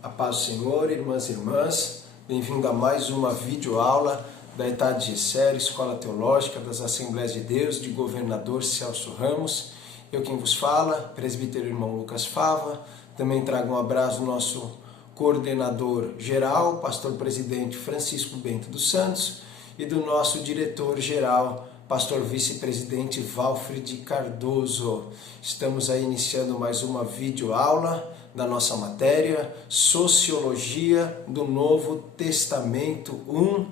A paz do Senhor, irmãs e irmãs, bem-vindo a mais uma videoaula da ETAD GESER, Escola Teológica das Assembleias de Deus, de Governador Celso Ramos. Eu quem vos fala, presbítero irmão Lucas Fava. Também trago um abraço ao nosso coordenador geral, pastor presidente Francisco Bento dos Santos, e do nosso diretor geral, pastor vice-presidente Valfrid Cardoso. Estamos aí iniciando mais uma videoaula da nossa matéria, Sociologia do Novo Testamento 1.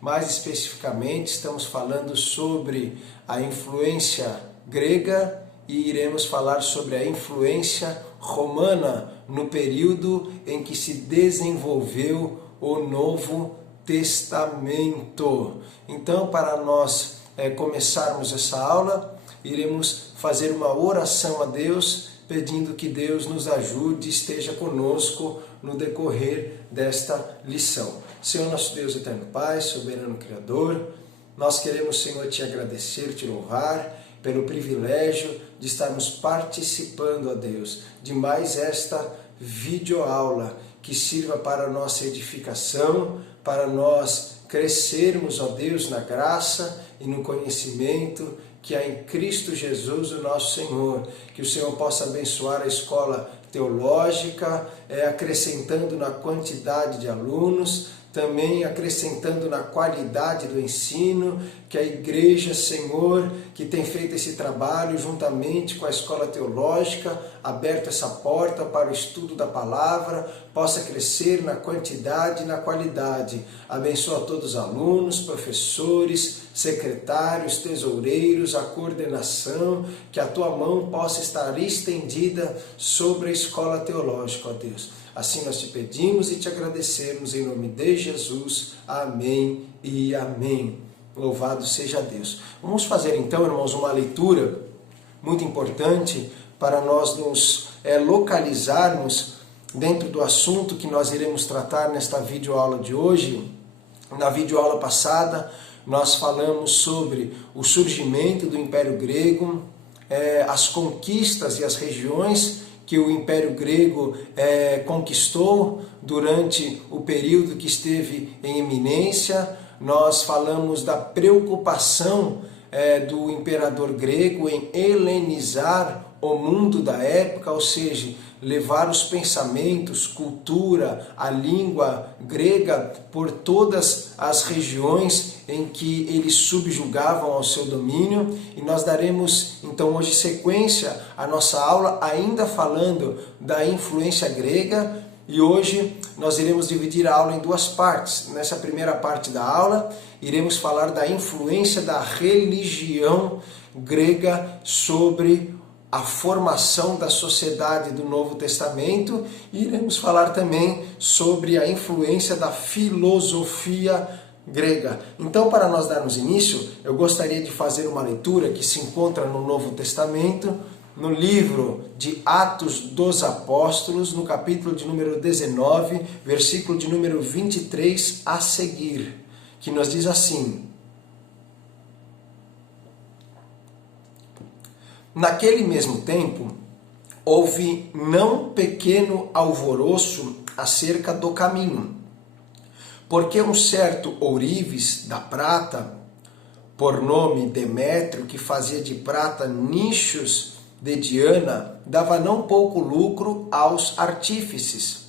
Mais especificamente, estamos falando sobre a influência grega e iremos falar sobre a influência romana no período em que se desenvolveu o Novo Testamento. Então, para nós começarmos essa aula, iremos fazer uma oração a Deus, pedindo que Deus nos ajude e esteja conosco no decorrer desta lição. Senhor nosso Deus, eterno Pai, soberano Criador, nós queremos, Senhor, te agradecer, te louvar pelo privilégio de estarmos participando, ó Deus, de mais esta videoaula que sirva para a nossa edificação, para nós crescermos, ó Deus, na graça e no conhecimento que há em Cristo Jesus, o nosso Senhor. Que o Senhor possa abençoar a escola teológica, acrescentando na quantidade de alunos, também acrescentando na qualidade do ensino, que a igreja, Senhor, que tem feito esse trabalho juntamente com a escola teológica, aberto essa porta para o estudo da palavra, possa crescer na quantidade e na qualidade. Abençoa todos os alunos, professores, secretários, tesoureiros, a coordenação, que a tua mão possa estar estendida sobre a escola teológica, ó Deus. Assim nós te pedimos e te agradecemos em nome de Jesus. Amém e amém. Louvado seja Deus. Vamos fazer então, irmãos, uma leitura muito importante para nós nos localizarmos dentro do assunto que nós iremos tratar nesta videoaula de hoje. Na videoaula passada, nós falamos sobre o surgimento do Império Grego, as conquistas e as regiões que o Império Grego conquistou durante o período que esteve em eminência. Nós falamos da preocupação do imperador grego em helenizar o mundo da época, ou seja, levar os pensamentos, cultura, a língua grega por todas as regiões em que eles subjugavam ao seu domínio. E nós daremos então hoje sequência à nossa aula, ainda falando da influência grega, e hoje nós iremos dividir a aula em duas partes. Nessa primeira parte da aula, iremos falar da influência da religião grega sobre a formação da sociedade do Novo Testamento, e iremos falar também sobre a influência da filosofia grega. Então, para nós darmos início, eu gostaria de fazer uma leitura que se encontra no Novo Testamento, no livro de Atos dos Apóstolos, no capítulo de número 19, versículo de número 23 a seguir, que nos diz assim: Naquele mesmo tempo, houve não pequeno alvoroço acerca do caminho, porque um certo ourives da prata, por nome Demétrio, que fazia de prata nichos de Diana, dava não pouco lucro aos artífices,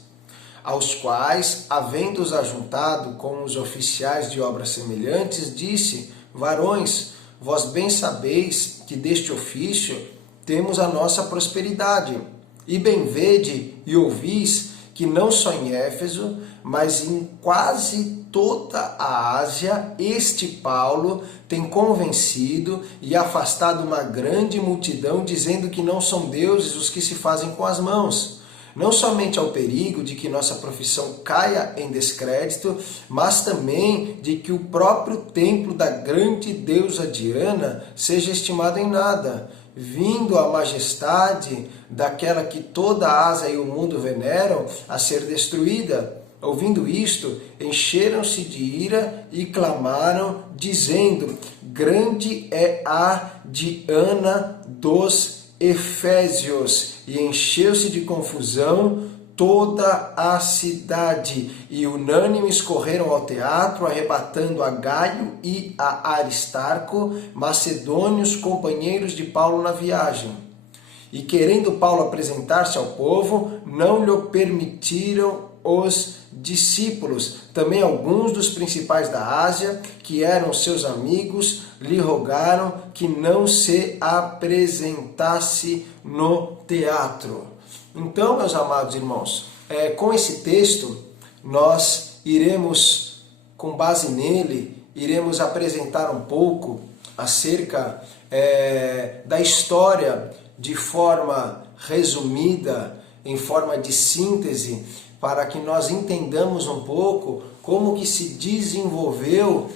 aos quais, havendo-os ajuntado com os oficiais de obras semelhantes, disse: Varões, vós bem sabeis que deste ofício temos a nossa prosperidade, e bem vede e ouvis que não só em Éfeso, mas em quase toda a Ásia, este Paulo tem convencido e afastado uma grande multidão, dizendo que não são deuses os que se fazem com as mãos. Não somente ao perigo de que nossa profissão caia em descrédito, mas também de que o próprio templo da grande deusa Diana seja estimado em nada, vindo a majestade daquela que toda a Ásia e o mundo veneram a ser destruída. Ouvindo isto, encheram-se de ira e clamaram, dizendo: Grande é a Diana dos Efésios. E encheu-se de confusão toda a cidade, e unânimes correram ao teatro, arrebatando a Gaio e a Aristarco, macedônios, companheiros de Paulo na viagem. E querendo Paulo apresentar-se ao povo, não lhe permitiram os discípulos. Também alguns dos principais da Ásia, que eram seus amigos, lhe rogaram que não se apresentasse no teatro. Então, meus amados irmãos, com esse texto, nós iremos, com base nele, iremos apresentar um pouco acerca da história de forma resumida, em forma de síntese, para que nós entendamos um pouco como que se desenvolveu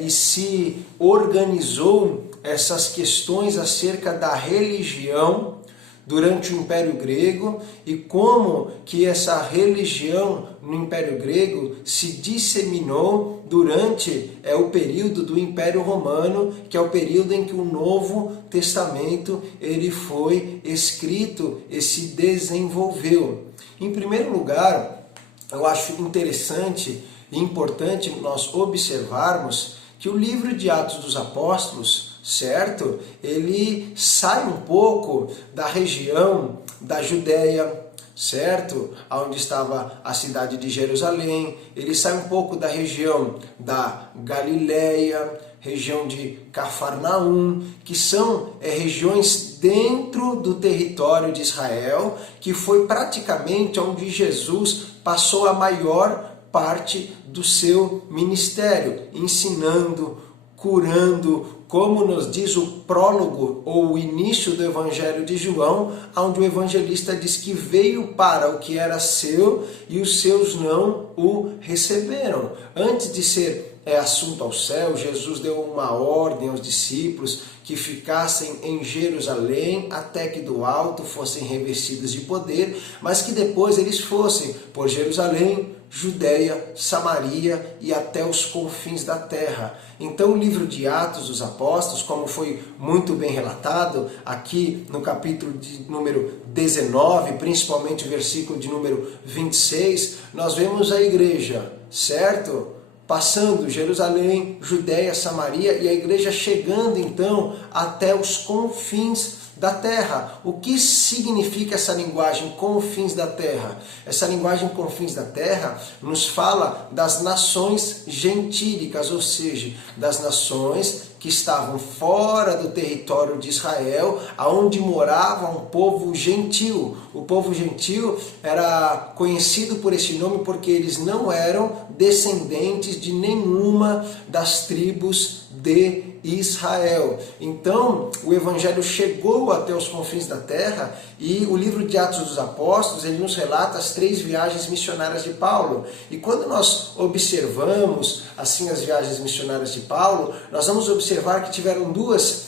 e se organizou essas questões acerca da religião durante o Império Grego e como que essa religião no Império Grego se disseminou durante o período do Império Romano, que é o período em que o Novo Testamento ele foi escrito e se desenvolveu. Em primeiro lugar, eu acho interessante e importante nós observarmos que o livro de Atos dos Apóstolos, certo? Ele sai um pouco da região da Judéia, certo? Onde estava a cidade de Jerusalém. Ele sai um pouco da região da Galileia, região de Cafarnaum, que são regiões dentro do território de Israel, que foi praticamente onde Jesus passou a maior parte do seu ministério, ensinando, curando, como nos diz o prólogo ou o início do Evangelho de João, onde o evangelista diz que veio para o que era seu e os seus não o receberam. Antes de ser assunto ao céu, Jesus deu uma ordem aos discípulos que ficassem em Jerusalém até que do alto fossem revestidos de poder, mas que depois eles fossem por Jerusalém, Judéia, Samaria e até os confins da terra. Então o livro de Atos dos Apóstolos, como foi muito bem relatado aqui no capítulo de número 19, principalmente o versículo de número 26, nós vemos a igreja, certo? Passando Jerusalém, Judéia, Samaria e a igreja chegando então até os confins da terra. O que significa essa linguagem confins da terra? Essa linguagem confins da terra nos fala das nações gentílicas, ou seja, das nações que estavam fora do território de Israel, aonde morava um povo gentil. O povo gentil era conhecido por esse nome porque eles não eram descendentes de nenhuma das tribos de Israel. Então, o evangelho chegou até os confins da terra e o livro de Atos dos Apóstolos, ele nos relata as 3 viagens missionárias de Paulo. E quando nós observamos assim as viagens missionárias de Paulo, nós vamos observar que tiveram 2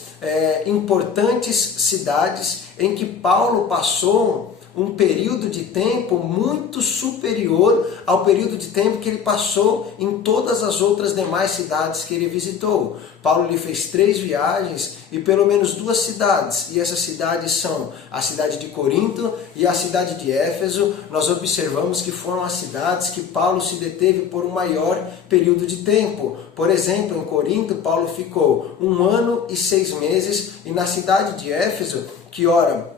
importantes cidades em que Paulo passou um período de tempo muito superior ao período de tempo que ele passou em todas as outras demais cidades que ele visitou. Paulo lhe fez 3 viagens e pelo menos 2 cidades, e essas cidades são a cidade de Corinto e a cidade de Éfeso. Nós observamos que foram as cidades que Paulo se deteve por um maior período de tempo. Por exemplo, em Corinto, Paulo ficou 1 ano e 6 meses, e na cidade de Éfeso, que ora,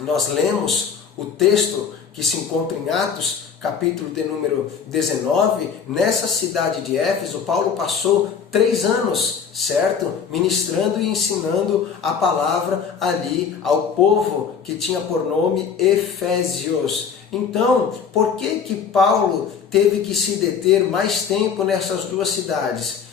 nós lemos o texto que se encontra em Atos, capítulo de número 19, nessa cidade de Éfeso, Paulo passou 3 anos, certo? Ministrando e ensinando a palavra ali ao povo que tinha por nome Efésios. Então, por que Paulo teve que se deter mais tempo nessas 2 cidades?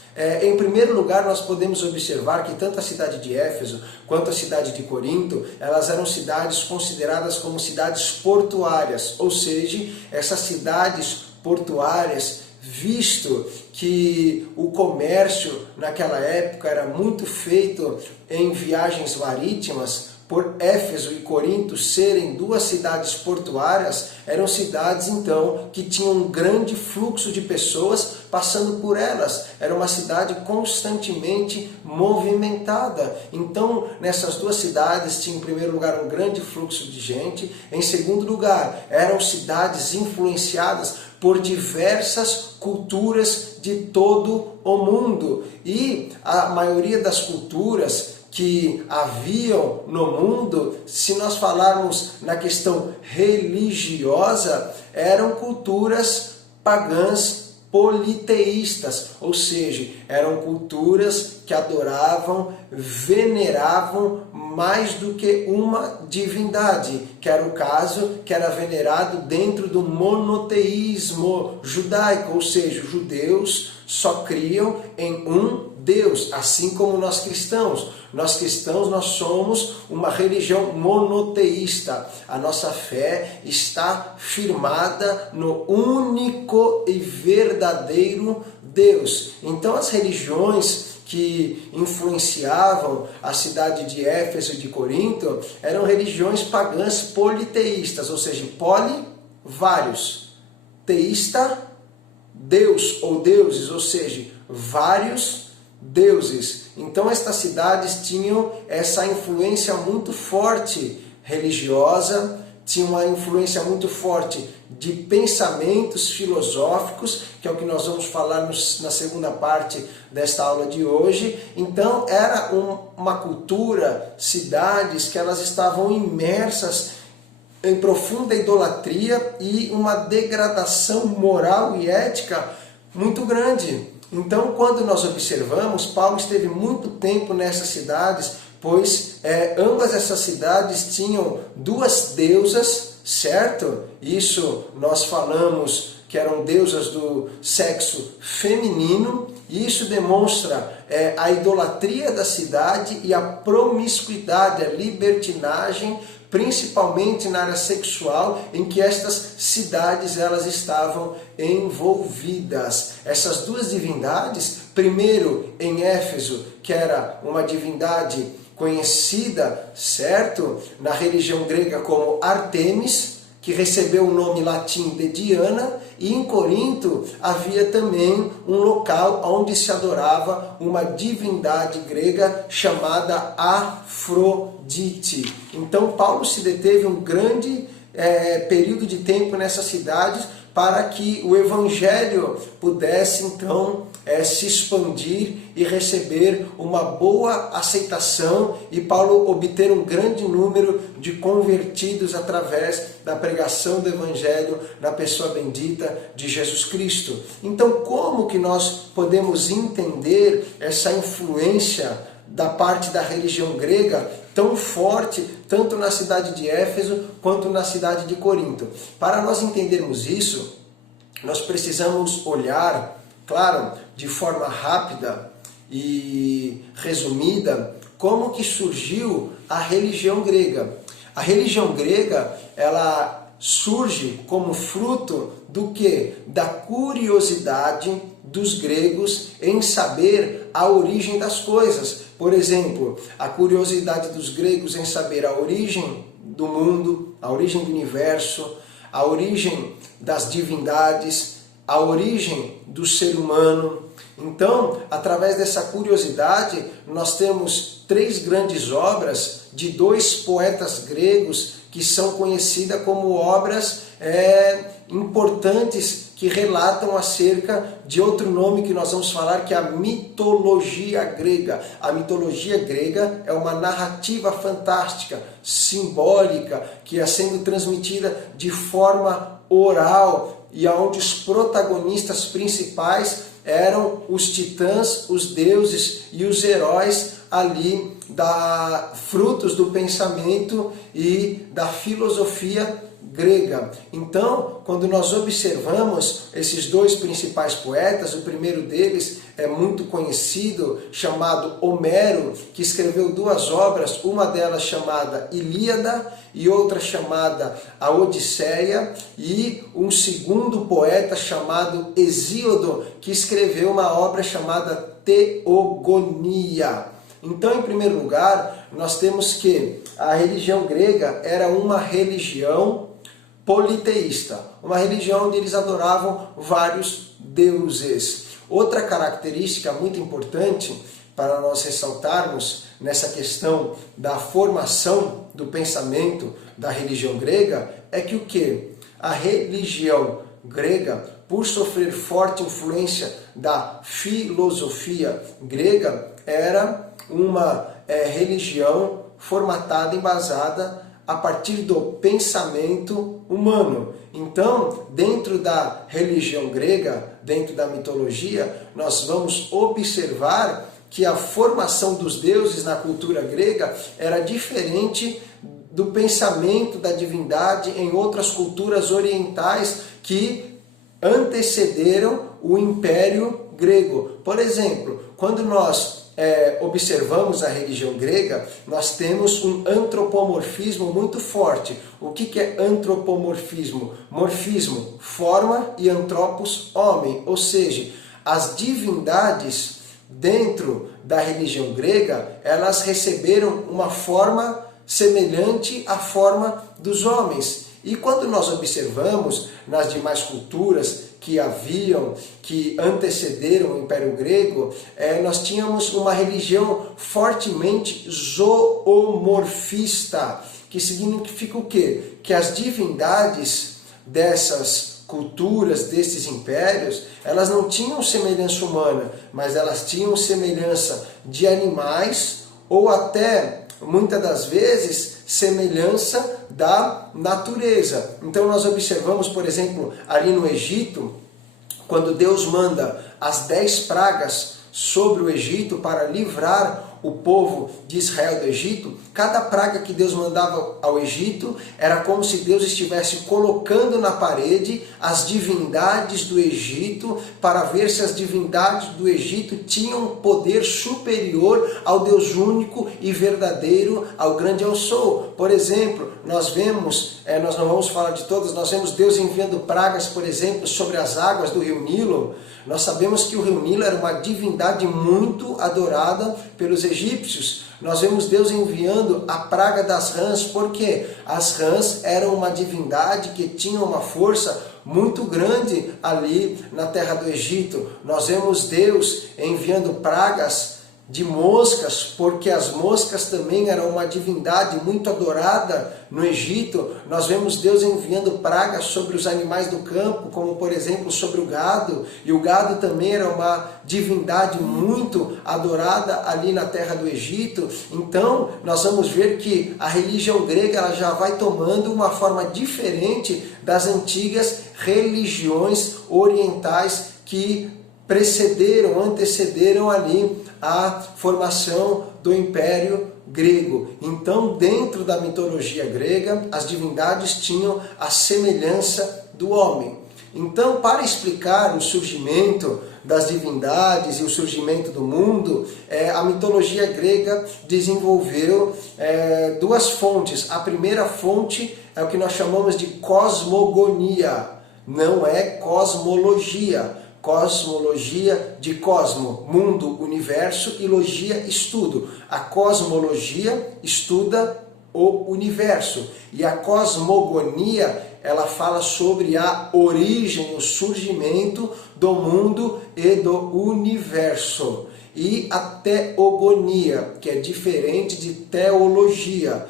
Em primeiro lugar, nós podemos observar que tanto a cidade de Éfeso quanto a cidade de Corinto, elas eram cidades consideradas como cidades portuárias, ou seja, essas cidades portuárias, visto que o comércio naquela época era muito feito em viagens marítimas, por Éfeso e Corinto serem duas cidades portuárias, eram cidades então que tinham um grande fluxo de pessoas passando por elas. Era uma cidade constantemente movimentada. Então, nessas duas cidades tinha em primeiro lugar um grande fluxo de gente, em segundo lugar, eram cidades influenciadas por diversas culturas de todo o mundo. E a maioria das culturas que haviam no mundo, se nós falarmos na questão religiosa, eram culturas pagãs politeístas, ou seja, eram culturas que adoravam, veneravam mais do que uma divindade, que era o caso que era venerado dentro do monoteísmo judaico, ou seja, os judeus só criam em um Deus, assim como nós cristãos. Nós cristãos, nós somos uma religião monoteísta. A nossa fé está firmada no único e verdadeiro Deus. Então as religiões que influenciavam a cidade de Éfeso e de Corinto eram religiões pagãs politeístas, ou seja, poli, vários, teísta, Deus ou deuses, ou seja, vários deuses. Então estas cidades tinham essa influência muito forte religiosa, tinham uma influência muito forte de pensamentos filosóficos, que é o que nós vamos falar na segunda parte desta aula de hoje. Então era uma cultura, cidades que elas estavam imersas em profunda idolatria e uma degradação moral e ética muito grande. Então, quando nós observamos, Paulo esteve muito tempo nessas cidades, pois ambas essas cidades tinham duas deusas, certo? Isso nós falamos que eram deusas do sexo feminino, e isso demonstra a idolatria da cidade e a promiscuidade, a libertinagem, principalmente na área sexual, em que estas cidades elas estavam envolvidas. Essas duas divindades, primeiro em Éfeso, que era uma divindade conhecida, certo, na religião grega como Artemis, que recebeu o nome latim de Diana, e em Corinto havia também um local onde se adorava uma divindade grega chamada Afrodite. Então Paulo se deteve um grande período de tempo nessas cidades para que o evangelho pudesse então se expandir e receber uma boa aceitação, e Paulo obter um grande número de convertidos através da pregação do evangelho na pessoa bendita de Jesus Cristo. Então, como que nós podemos entender essa influência da parte da religião grega tão forte, tanto na cidade de Éfeso quanto na cidade de Corinto? Para nós entendermos isso, nós precisamos olhar, claro, de forma rápida e resumida, como que surgiu a religião grega. A religião grega, ela surge como fruto do quê? Da curiosidade dos gregos em saber a origem das coisas. Por exemplo, a curiosidade dos gregos em saber a origem do mundo, a origem do universo, a origem das divindades, a origem do ser humano. Então, através dessa curiosidade, nós temos três grandes obras de dois poetas gregos que são conhecidas como obras importantes que relatam acerca de outro nome que nós vamos falar, que é a mitologia grega. A mitologia grega é uma narrativa fantástica, simbólica, que ia sendo transmitida de forma oral e onde os protagonistas principais eram os titãs, os deuses e os heróis ali, frutos do pensamento e da filosofia grega. Então, quando nós observamos esses dois principais poetas, o primeiro deles é muito conhecido, chamado Homero, que escreveu duas obras, uma delas chamada Ilíada e outra chamada A Odisseia, e um segundo poeta chamado Hesíodo, que escreveu uma obra chamada Teogonia. Então, em primeiro lugar, nós temos que a religião grega era uma religião politeísta, uma religião onde eles adoravam vários deuses. Outra característica muito importante para nós ressaltarmos nessa questão da formação do pensamento da religião grega é que o quê? A religião grega, por sofrer forte influência da filosofia grega, era uma religião formatada, embasada a partir do pensamento humano. Então, dentro da religião grega, dentro da mitologia, nós vamos observar que a formação dos deuses na cultura grega era diferente do pensamento da divindade em outras culturas orientais que antecederam o Império Grego. Por exemplo, quando nós observamos a religião grega, nós temos um antropomorfismo muito forte. O que é antropomorfismo? Morfismo, forma, e antropos, homem. Ou seja, as divindades dentro da religião grega, elas receberam uma forma semelhante à forma dos homens. E quando nós observamos nas demais culturas que antecederam o Império Grego, nós tínhamos uma religião fortemente zoomorfista, que significa o quê? Que as divindades dessas culturas, desses impérios, elas não tinham semelhança humana, mas elas tinham semelhança de animais ou até, muitas das vezes, semelhança da natureza. Então nós observamos, por exemplo, ali no Egito, quando Deus manda as 10 pragas sobre o Egito para livrar o povo de Israel do Egito, cada praga que Deus mandava ao Egito era como se Deus estivesse colocando na parede as divindades do Egito para ver se as divindades do Egito tinham poder superior ao Deus único e verdadeiro, ao grande Eu Sou. Por exemplo, nós vemos, nós não vamos falar de todas, nós vemos Deus enviando pragas, por exemplo, sobre as águas do rio Nilo. Nós sabemos que o rio Nilo era uma divindade muito adorada pelos egípcios. Nós vemos Deus enviando a praga das rãs, porque as rãs eram uma divindade que tinha uma força muito grande ali na terra do Egito. Nós vemos Deus enviando pragas de moscas, porque as moscas também eram uma divindade muito adorada no Egito. Nós vemos Deus enviando pragas sobre os animais do campo, como por exemplo sobre o gado, e o gado também era uma divindade muito adorada ali na terra do Egito. Então nós vamos ver que a religião grega ela já vai tomando uma forma diferente das antigas religiões orientais que antecederam ali a formação do Império Grego. Então, dentro da mitologia grega, as divindades tinham a semelhança do homem. Então, para explicar o surgimento das divindades e o surgimento do mundo, a mitologia grega desenvolveu duas fontes. A primeira fonte é o que nós chamamos de cosmogonia, não é cosmologia. Cosmologia de cosmo, mundo, universo, e logia, estudo. A cosmologia estuda o universo. E a cosmogonia, ela fala sobre a origem, o surgimento do mundo e do universo. E a teogonia, que é diferente de teologia.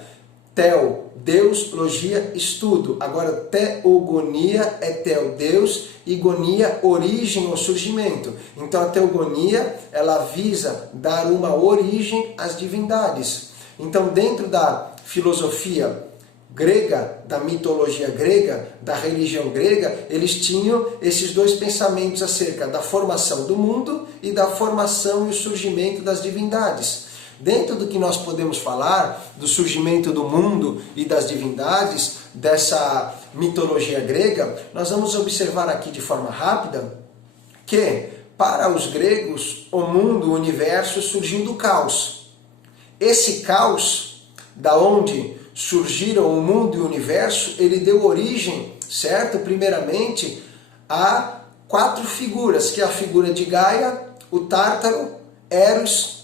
Teo, Deus, logia, estudo. Agora, teogonia é teo, Deus, e gonia, origem ou surgimento. Então, a teogonia, ela visa dar uma origem às divindades. Então, dentro da filosofia grega, da mitologia grega, da religião grega, eles tinham esses dois pensamentos acerca da formação do mundo e da formação e o surgimento das divindades. Dentro do que nós podemos falar do surgimento do mundo e das divindades dessa mitologia grega, nós vamos observar aqui de forma rápida que para os gregos o mundo, o universo surgiu do caos. Esse caos, da onde surgiram o mundo e o universo, ele deu origem, certo? Primeiramente a 4 figuras, que é a figura de Gaia, o Tártaro, Eros,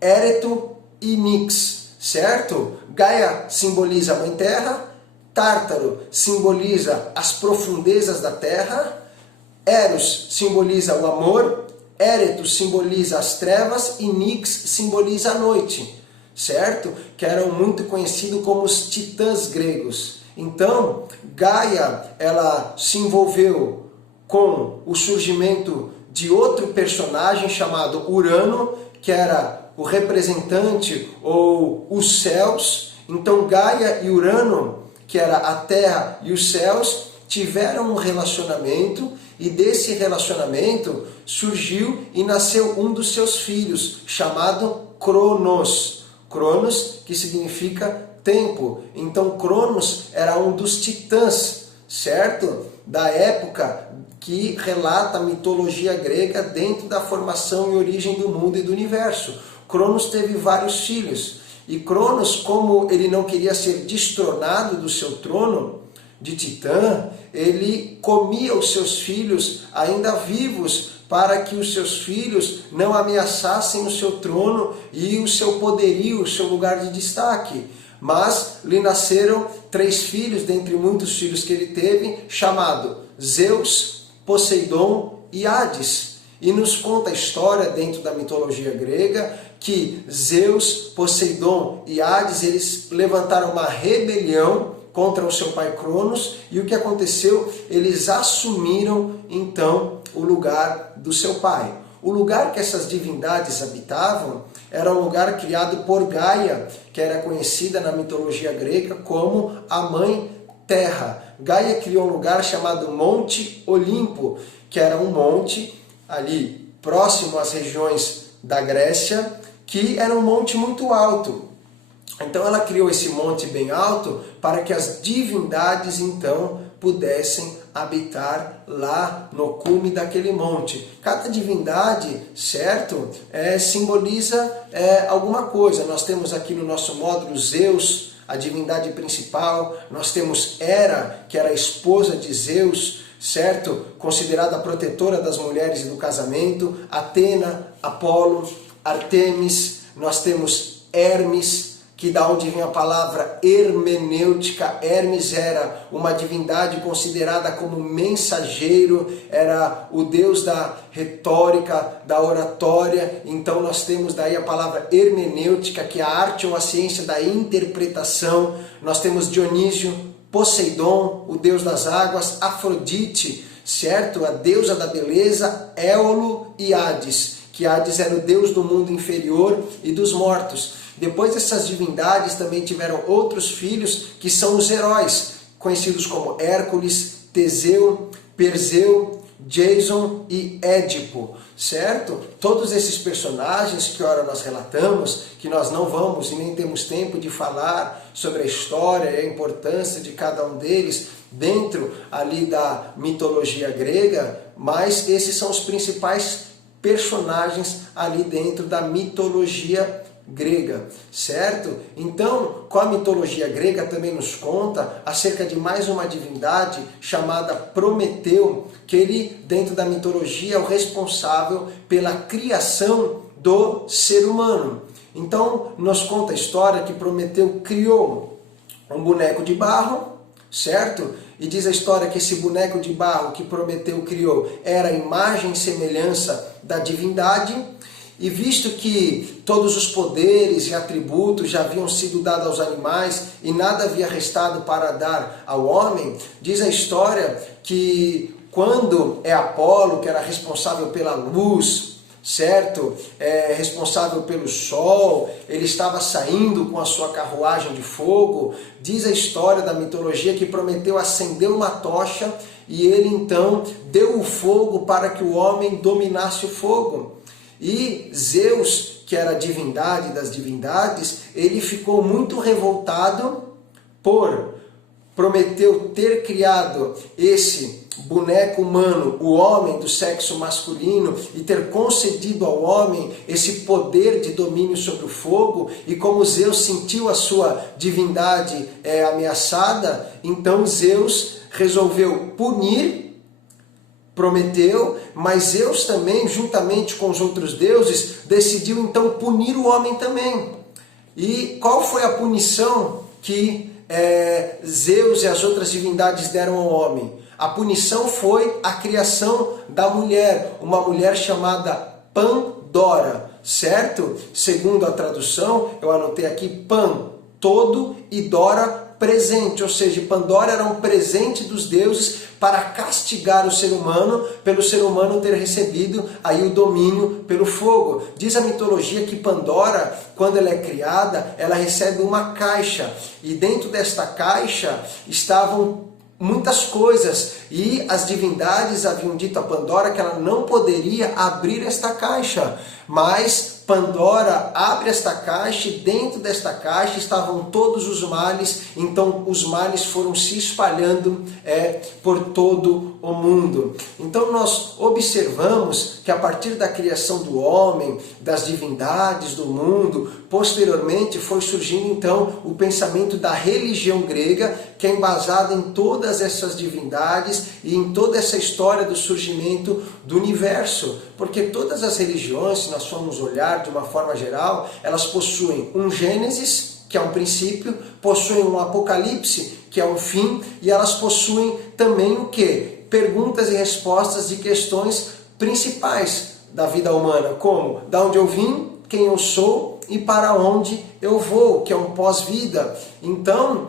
Éreto e Nix, certo? Gaia simboliza a Mãe Terra, Tártaro simboliza as profundezas da Terra, Eros simboliza o amor, Éreto simboliza as trevas e Nix simboliza a noite, certo? Que eram muito conhecidos como os titãs gregos. Então, Gaia, ela se envolveu com o surgimento de outro personagem chamado Urano, que era o representante ou os céus. Então, Gaia e Urano, que era a Terra e os céus, tiveram um relacionamento e desse relacionamento surgiu e nasceu um dos seus filhos, chamado Cronos. Cronos, que significa tempo. Então, Cronos era um dos titãs, certo? Da época que relata a mitologia grega dentro da formação e origem do mundo e do universo. Cronos teve vários filhos. E Cronos, como ele não queria ser destronado do seu trono de Titã, ele comia os seus filhos ainda vivos para que os seus filhos não ameaçassem o seu trono e o seu poderio, o seu lugar de destaque. Mas lhe nasceram 3 filhos, dentre muitos filhos que ele teve, chamado Zeus, Poseidon e Hades. E nos conta a história dentro da mitologia grega que Zeus, Poseidon e Hades, eles levantaram uma rebelião contra o seu pai Cronos, e o que aconteceu? Eles assumiram então o lugar do seu pai. O lugar que essas divindades habitavam era um lugar criado por Gaia, que era conhecida na mitologia grega como a Mãe Terra. Gaia criou um lugar chamado Monte Olimpo, que era um monte ali próximo às regiões da Grécia, que era um monte muito alto. Então ela criou esse monte bem alto para que as divindades então pudessem habitar lá no cume daquele monte. Cada divindade, certo, simboliza alguma coisa. Nós temos aqui no nosso módulo Zeus, a divindade principal. Nós temos Hera, que era a esposa de Zeus, certo? Considerada a protetora das mulheres e do casamento. Atena, Apolo, Artemis. Nós temos Hermes, que da onde vem a palavra hermenêutica. Hermes era uma divindade considerada como mensageiro, era o deus da retórica, da oratória. Então nós temos daí a palavra hermenêutica, que é a arte ou a ciência da interpretação. Nós temos Dionísio, Poseidon, o deus das águas, Afrodite, certo? A deusa da beleza, Éolo e Hades, que Hades era o deus do mundo inferior e dos mortos. Depois dessas divindades também tiveram outros filhos que são os heróis, conhecidos como Hércules, Teseu, Perseu, Jason e Édipo, certo? Todos esses personagens que ora nós relatamos, que nós não vamos e nem temos tempo de falar sobre a história e a importância de cada um deles dentro ali da mitologia grega, mas esses são os principais personagens ali dentro da mitologia grega, certo? Então, com a mitologia grega também nos conta acerca de mais uma divindade chamada Prometeu, que ele, dentro da mitologia, é o responsável pela criação do ser humano. Então, nos conta a história que Prometeu criou um boneco de barro, certo? E diz a história que esse boneco de barro que Prometeu criou era a imagem e semelhança da divindade. E visto que todos os poderes e atributos já haviam sido dados aos animais e nada havia restado para dar ao homem, diz a história que quando Apolo, que era responsável pela luz, certo? Responsável pelo sol, ele estava saindo com a sua carruagem de fogo. Diz a história da mitologia que Prometeu acendeu uma tocha e ele então deu o fogo para que o homem dominasse o fogo. E Zeus, que era a divindade das divindades, ele ficou muito revoltado por Prometeu ter criado esse boneco humano, o homem do sexo masculino, e ter concedido ao homem esse poder de domínio sobre o fogo. E como Zeus sentiu a sua divindade ameaçada, então Zeus resolveu punir Prometeu, mas Zeus também, juntamente com os outros deuses, decidiu então punir o homem também. E qual foi a punição que Zeus e as outras divindades deram ao homem? A punição foi a criação da mulher, uma mulher chamada Pandora, certo? Segundo a tradução, eu anotei aqui Pan, todo, e Dora, presente, ou seja, Pandora era um presente dos deuses para castigar o ser humano, pelo ser humano ter recebido aí o domínio pelo fogo. Diz a mitologia que Pandora, quando ela é criada, ela recebe uma caixa, e dentro desta caixa estavam muitas coisas, e as divindades haviam dito a Pandora que ela não poderia abrir esta caixa, mas Pandora abre esta caixa, e dentro desta caixa estavam todos os males. Então os males foram se espalhando por todo o mundo. Então nós observamos que a partir da criação do homem, das divindades do mundo, posteriormente foi surgindo então o pensamento da religião grega, que é embasada em todas essas divindades e em toda essa história do surgimento do universo. Porque todas as religiões, se nós formos olhar de uma forma geral, elas possuem um Gênesis, que é um princípio, possuem um Apocalipse, que é um fim, e elas possuem também o quê? Perguntas e respostas de questões principais da vida humana, como da onde eu vim, quem eu sou e para onde eu vou, que é um pós-vida. Então,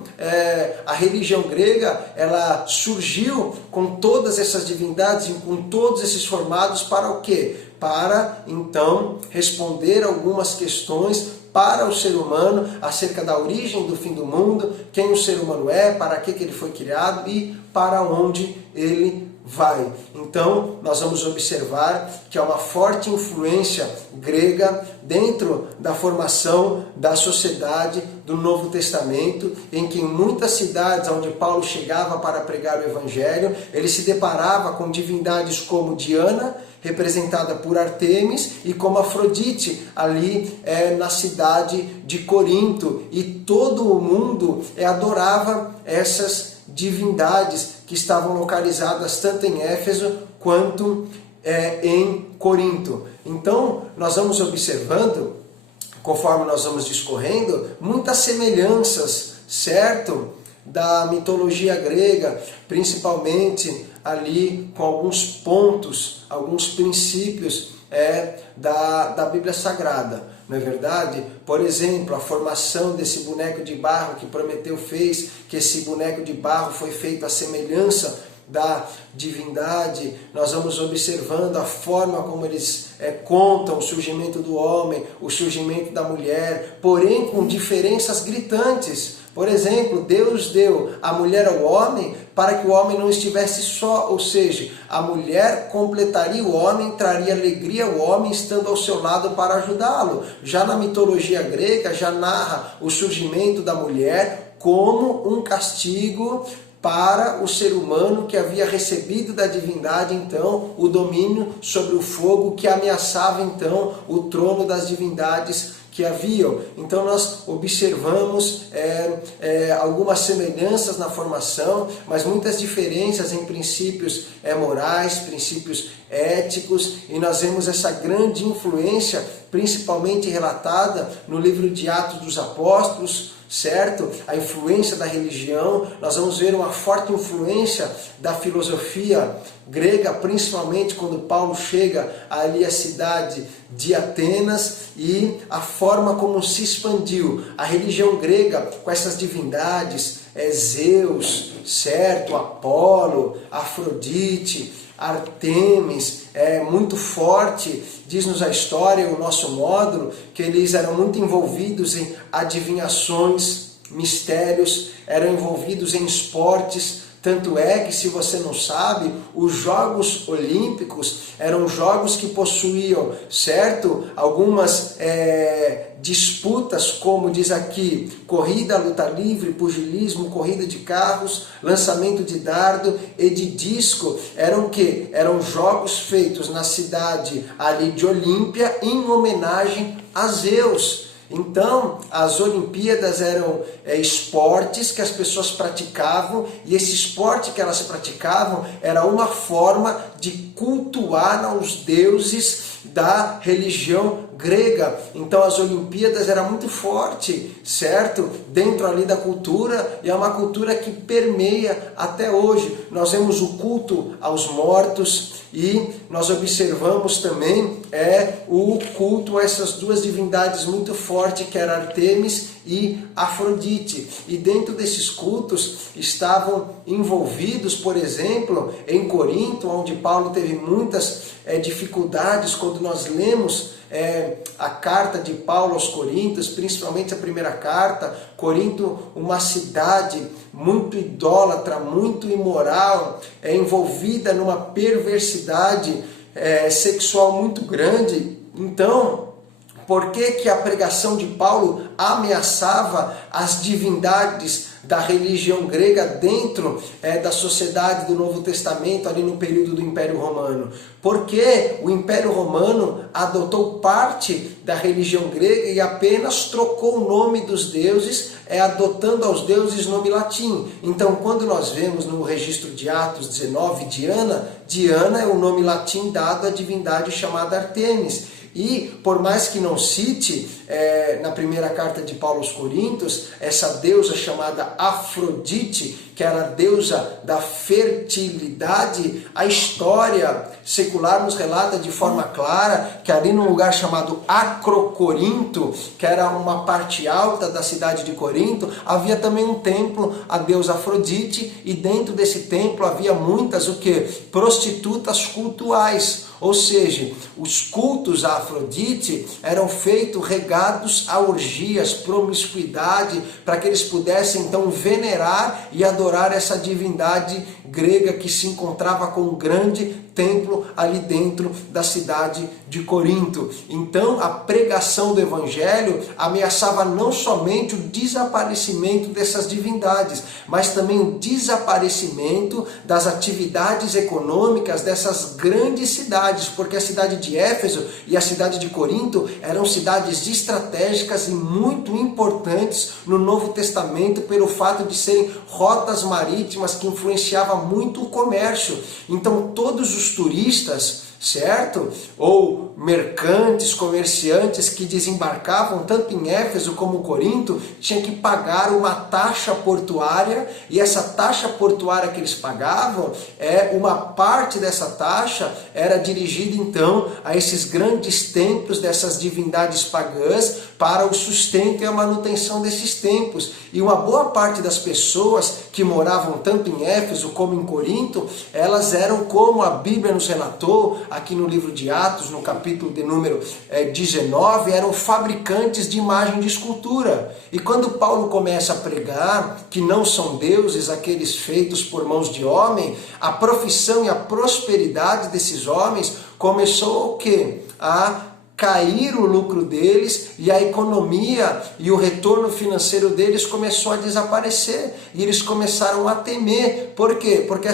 a religião grega, ela surgiu com todas essas divindades e com todos esses formados para o quê? Para, então, responder algumas questões para o ser humano acerca da origem do fim do mundo, quem o ser humano é, para que ele foi criado e para onde ele vai. Então, nós vamos observar que há uma forte influência grega dentro da formação da sociedade do Novo Testamento, em que em muitas cidades onde Paulo chegava para pregar o Evangelho, ele se deparava com divindades como Diana, representada por Artemis, e como Afrodite, ali na cidade de Corinto. E todo o mundo adorava essas divindades que estavam localizadas tanto em Éfeso quanto em Corinto. Então, nós vamos observando, conforme nós vamos discorrendo, muitas semelhanças, certo? Da mitologia grega, principalmente ali com alguns pontos, alguns princípios da Bíblia Sagrada. Não é verdade? Por exemplo, a formação desse boneco de barro que Prometeu fez, que esse boneco de barro foi feito à semelhança da divindade. Nós vamos observando a forma como eles contam o surgimento do homem, o surgimento da mulher, porém com diferenças gritantes. Por exemplo, Deus deu a mulher ao homem para que o homem não estivesse só, ou seja, a mulher completaria o homem, traria alegria ao homem estando ao seu lado para ajudá-lo. Já na mitologia grega, já narra o surgimento da mulher como um castigo para o ser humano que havia recebido da divindade, então, o domínio sobre o fogo que ameaçava, então, o trono das divindades que haviam. Então nós observamos algumas semelhanças na formação, mas muitas diferenças em princípios morais, princípios éticos, e nós vemos essa grande influência, principalmente relatada no livro de Atos dos Apóstolos, certo? A influência da religião. Nós vamos ver uma forte influência da filosofia grega, principalmente quando Paulo chega ali à cidade de Atenas, e a forma como se expandiu a religião grega com essas divindades, Zeus, certo? Apolo, Afrodite, Artemis, muito forte. Diz-nos a história, o nosso módulo, que eles eram muito envolvidos em adivinhações, mistérios, eram envolvidos em esportes. Tanto é que, se você não sabe, os Jogos Olímpicos eram jogos que possuíam, certo? Algumas disputas, como diz aqui, corrida, luta livre, pugilismo, corrida de carros, lançamento de dardo e de disco. Eram o quê? Eram jogos feitos na cidade ali de Olímpia em homenagem a Zeus. Então, as Olimpíadas eram esportes que as pessoas praticavam, e esse esporte que elas praticavam era uma forma de cultuar aos deuses da religião grega, então as Olimpíadas era muito forte, certo? Dentro ali da cultura, e é uma cultura que permeia até hoje. Nós vemos o culto aos mortos e nós observamos também o culto a essas duas divindades muito fortes, que eram Ártemis e Afrodite. E dentro desses cultos estavam envolvidos, por exemplo, em Corinto, onde Paulo teve muitas dificuldades. Quando nós lemos a carta de Paulo aos Coríntios, principalmente a primeira carta, Corinto, uma cidade muito idólatra, muito imoral, envolvida numa perversidade sexual muito grande. Então, por que a pregação de Paulo ameaçava as divindades da religião grega dentro da sociedade do Novo Testamento, ali no período do Império Romano? Porque o Império Romano adotou parte da religião grega e apenas trocou o nome dos deuses, adotando aos deuses nome latim. Então, quando nós vemos no registro de Atos 19, Diana é o nome latim dado à divindade chamada Ártemis. E, por mais que não cite na primeira carta de Paulo aos Coríntios, essa deusa chamada Afrodite, que era a deusa da fertilidade, a história secular nos relata de forma clara que ali num lugar chamado Acrocorinto, que era uma parte alta da cidade de Corinto, havia também um templo à deusa Afrodite, e dentro desse templo havia muitas prostitutas cultuais. Ou seja, os cultos a Afrodite eram feitos regados a orgias, promiscuidade, para que eles pudessem então venerar e adorar essa divindade grega que se encontrava com um grande templo ali dentro da cidade de Corinto. Então, a pregação do Evangelho ameaçava não somente o desaparecimento dessas divindades, mas também o desaparecimento das atividades econômicas dessas grandes cidades, porque a cidade de Éfeso e a cidade de Corinto eram cidades estratégicas e muito importantes no Novo Testamento pelo fato de serem rotas marítimas que influenciavam muito o comércio. Então, todos os turistas, certo? Ou mercantes, comerciantes que desembarcavam tanto em Éfeso como Corinto, tinham que pagar uma taxa portuária, e essa taxa portuária que eles pagavam, uma parte dessa taxa era dirigida então a esses grandes templos dessas divindades pagãs para o sustento e a manutenção desses templos. E uma boa parte das pessoas que moravam tanto em Éfeso como em Corinto, elas eram, como a Bíblia nos relatou, aqui no livro de Atos, no capítulo de número 19, eram fabricantes de imagem de escultura. E quando Paulo começa a pregar que não são deuses aqueles feitos por mãos de homem, a profissão e a prosperidade desses homens começou o quê? A cair o lucro deles, e a economia e o retorno financeiro deles começou a desaparecer. E eles começaram a temer. Por quê? Porque